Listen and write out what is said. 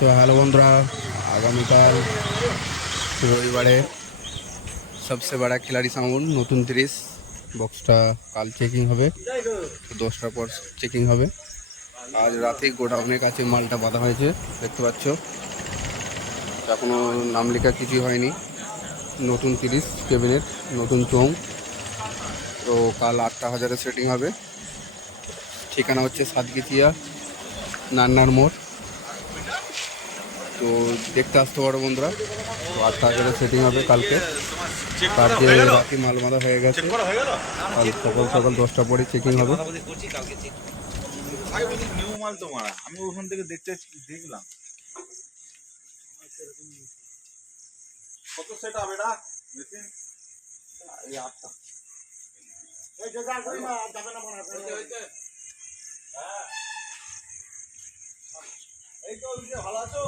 তো হ্যালো বন্ধুরা, আগামীকাল রবিবারে সবচেয়ে বড় খিলাড়ি সাউন্ড, নতুন তিরিশ বক্সটা কাল চেকিং হবে দশটার পর চেকিং হবে। আজ রাতেই গোডাউনের কাছে মালটা বাঁধা হয়েছে, দেখতে পাচ্ছ। এখনও নাম লেখা কিছুই হয়নি। নতুন তিরিশ কেবিনেট নতুন চোং তো কাল আটটা হাজারে সেটিং হবে। ঠিকানা হচ্ছে সাতগিতিয়া নান্নার মোড়। তো দেখতে আসতে পারো বন্ধুরা। তো আটটা হাজারে সেটিং হবে কালকে। তার যে বাকি মাল মাদা হয়ে গেছে। কাল সকাল সকাল দশটা পরে চেকিং হবে। মাল আমি ওখান থেকে দেখতে দেখলাম ভালো আছো